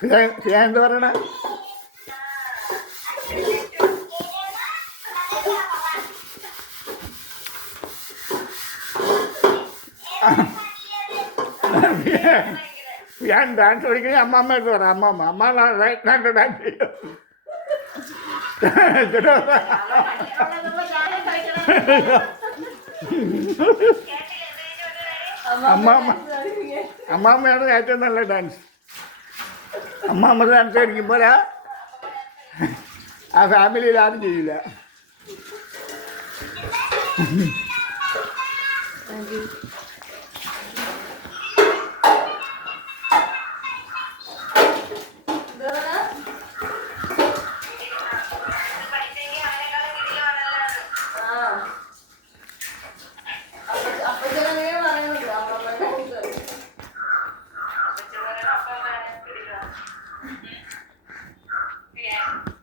ഫിയ എന്ത് പറയണ? ഞാൻ ഡാൻസ് പഠിക്കണേ അമ്മാമ്മ എടുത്ത് പറയാം അമ്മാമ്മ. അമ്മ രണ്ട് ഡാൻസ് ചെയ്യും. അമ്മാമ്മ. അമ്മാമ്മയാണ് ഏറ്റവും നല്ല ഡാൻസ് അമ്മാമ്മ ഡാൻസ് കളിക്കുമ്പോൾ ആ ഫാമിലിയിൽ ആരും ചെയ്യില്ല.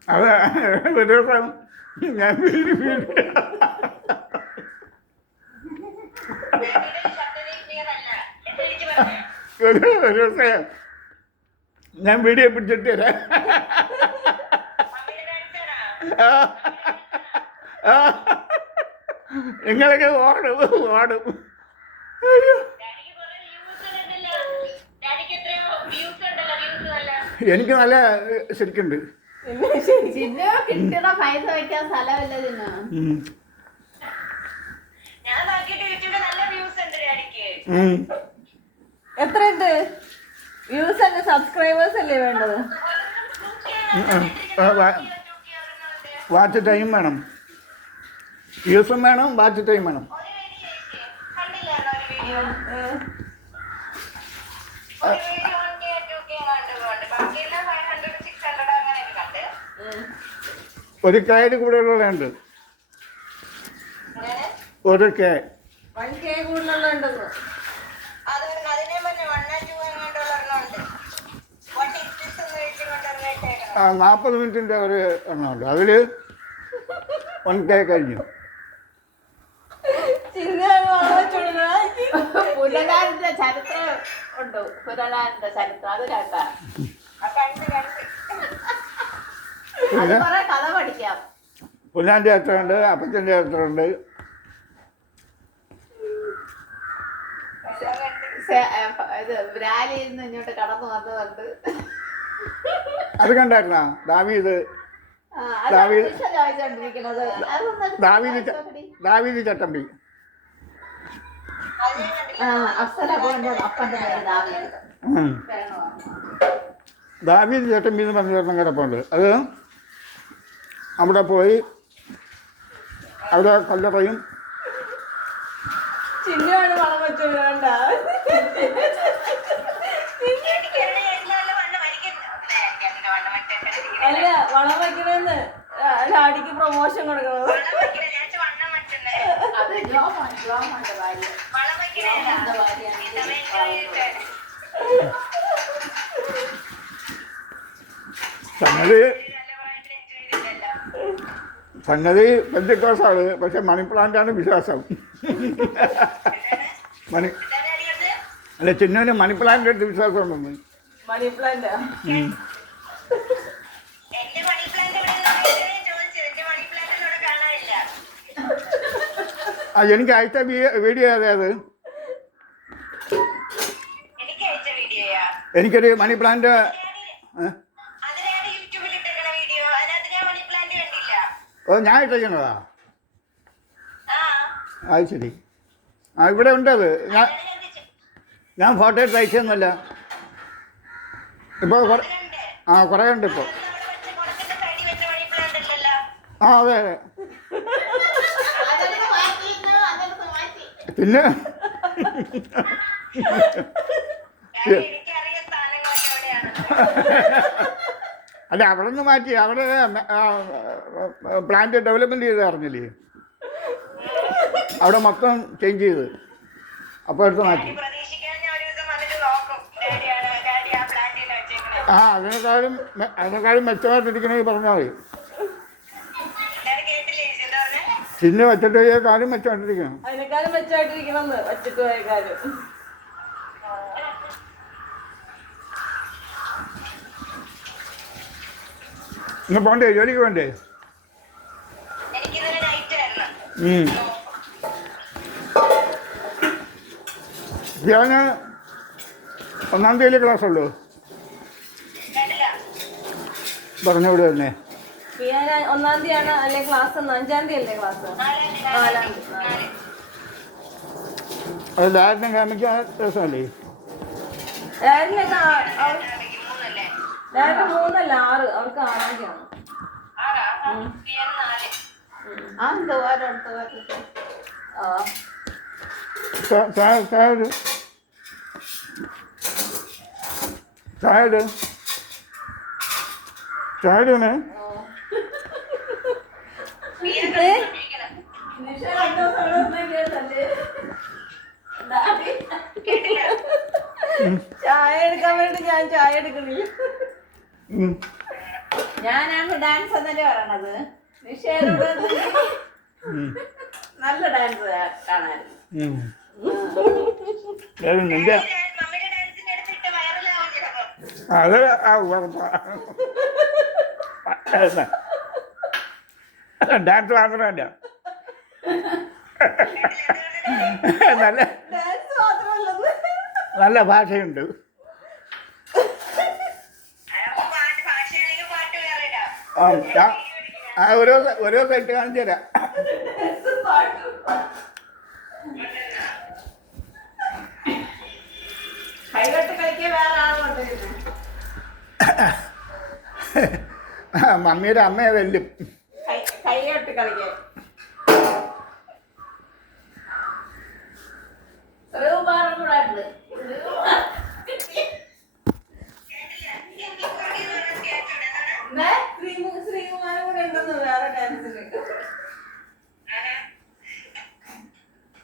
അത് ഞാൻ വീട് ഒരു ദിവസം ഞാൻ വീഡിയോ പിടിച്ചിട്ട് തരാം. നിങ്ങളൊക്കെ ഓടും ഓടും. അയ്യോ എനിക്ക് നല്ല ശരിക്കുണ്ട് ചിന്നു കിട്ടുന്ന പൈസ വെക്കാൻ സ്ഥലമില്ല ചിന്നു ഉം. ഞാൻ നോക്കിയിട്ട് യൂട്യൂബിൽ നല്ല വ്യൂസ് ഉണ്ട് നല്ല ശരിക്കുണ്ട്. എത്രയുണ്ട്? വ്യൂസ് അല്ല സബ്സ്ക്രൈബേഴ്സ് അല്ലേ വേണ്ടത്? വാച്ച് ടൈം വേണം. വ്യൂസും വേണം വാച്ച് ടൈം വേണം. ഒരു വീഡിയോ കണ്ടില്ലായിരുന്നോ ഒരു വീഡിയോ ഏഹ്, ഒരു video one K two K കണ്ടുകൊണ്ട് ബാക്കിയെല്ലാം ഫൈവ് ഹൺഡ്രഡ് സിക്സ് ഹൺഡ്രഡ് അങ്ങനെയൊക്കെ കണ്ട് ഏഹ്. ഒരു കയറ് കൂടുതലുള്ളതുണ്ട് അങ്ങനെ ഒരു കെ വൺ കെ കൂടുതലുണ്ടെന്ന് അത് അതിനെ മുന്നേ വൺ ആൻഡ് ടു എങ്ങാണ്ടുള്ളൊരെണ്ണമുണ്ട് കായുടെ കൂടെ ഉള്ളതുണ്ട് ഒരു കെ ആ നാൽപ്പത് മിനിറ്റിന്റെ ഒരു എണ്ണമുണ്ട്. അതിൽ വൺ കെ കഴിഞ്ഞു. ചരിത്രം ഉണ്ട്? പുലനാടിന്റെ ചരിത്രം അത് കേട്ടാ പുല്ലാന്റെ അത്രയുണ്ട് അപ്പച്ചന്റെ അത്രയുണ്ട് അത് കണ്ടായിരുന്നാ? ദാവീദ് ദാവീദ്- ദാവീദ്. ദാവീദ് ചട്ടമ്പി. ദാവീദ്. ചട്ടമ്പി എന്ന് പറഞ്ഞ കിടപ്പുണ്ട് അത് അവിടെ പോയി അവിടെ കല്ലറയും അല്ല വളം പ്രൊമോഷൻ സംഗതി പെന്തിക്കോസാണ് പക്ഷെ മണി പ്ലാന്റാണ് വിശ്വാസം. മണി അല്ല ചിന്നൂന് മണി പ്ലാന്റ് എടുത്ത് വിശ്വാസം ഉണ്ടെന്ന് ആ? എനിക്ക് അയച്ച വീഡിയോ അതെ അത്? എനിക്ക് അയച്ച വീഡിയോയാ. എനിക്കൊരു മണി പ്ലാന്റ് ഏ? ഓ ഞാൻ ഇട്ടേക്കണതാ അത് ശരി. ആ ഇവിടെ ഉണ്ട് അത്. ഞാൻ ഞാൻ ഫോട്ടോ എടുത്ത് അയച്ചതൊന്നുമല്ല ഇപ്പോൾ കുറെ ആ കുറേ ഉണ്ട് ഇപ്പോൾ ആ അതെ അതെ. പിന്നെ? എവിടെയാണ് അല്ല അവിടെ നിന്ന് മാറ്റി അവിടെ പ്ലാന്റ് ഡെവലപ്മെന്റ് ചെയ്ത് അറിഞ്ഞില്ലേ? അവിടെ മൊത്തം ചേഞ്ച് ചെയ്ത്. അപ്പോൾ എടുത്ത് മാറ്റി. ആ അതിനേക്കാളും അതിനേക്കാളും മെച്ചമായിട്ടിരിക്കണമെങ്കിൽ പറഞ്ഞാൽ മതി ചിന്ന കേട്ടില്ലേ കാര്യം മെച്ചമായിട്ടിരിക്കണം. അതിനേക്കാളും മെച്ചമായിട്ടിരിക്കണം വച്ചിട്ട് പോയേക്കാളും ഇന്ന് പോണ്ടേ? ജോലിക്ക് പോണ്ടേ? ഞാൻ നൈറ്റ് ആയിരുന്നു. ഉം. ഒന്നാം തീയതി ക്ലാസ് ഉള്ളൂ? കേട്ടില്ല പറഞ്ഞ ഇവിടെ തന്നെ ഒന്നാം ഒന്നാം ആണ് അല്ലെ ക്ലാസ് അഞ്ചാം തീയതി അല്ലേ ക്ലാസ് തീയതി. തീയതി. അത് ലാരിനെ കാമിക്കാൻ രസമല്ലേ? രാവിലെ മൂന്നല്ലേ ആറ്. അവർക്ക് ആറാകെയാണ് ചായ എടുക്കാൻ വേണ്ടി ഞാൻ ചായ എടുക്കണില്ല. ഞാനാണ് ഡാൻസ് എന്നല്ലേ പറയണത്? നിഷേനോട് നല്ല ഡാൻസ് കാണായിരുന്നു. നിന്റെ അത്. ഡാൻസ് മാത്രമല്ല നല്ല നല്ല ഭാഷയുണ്ട്. ഓരോ ഓരോ സൈറ്റ് കാണിച്ചു തരാം. മമ്മിയുടെ അമ്മയെ വെല്ലും.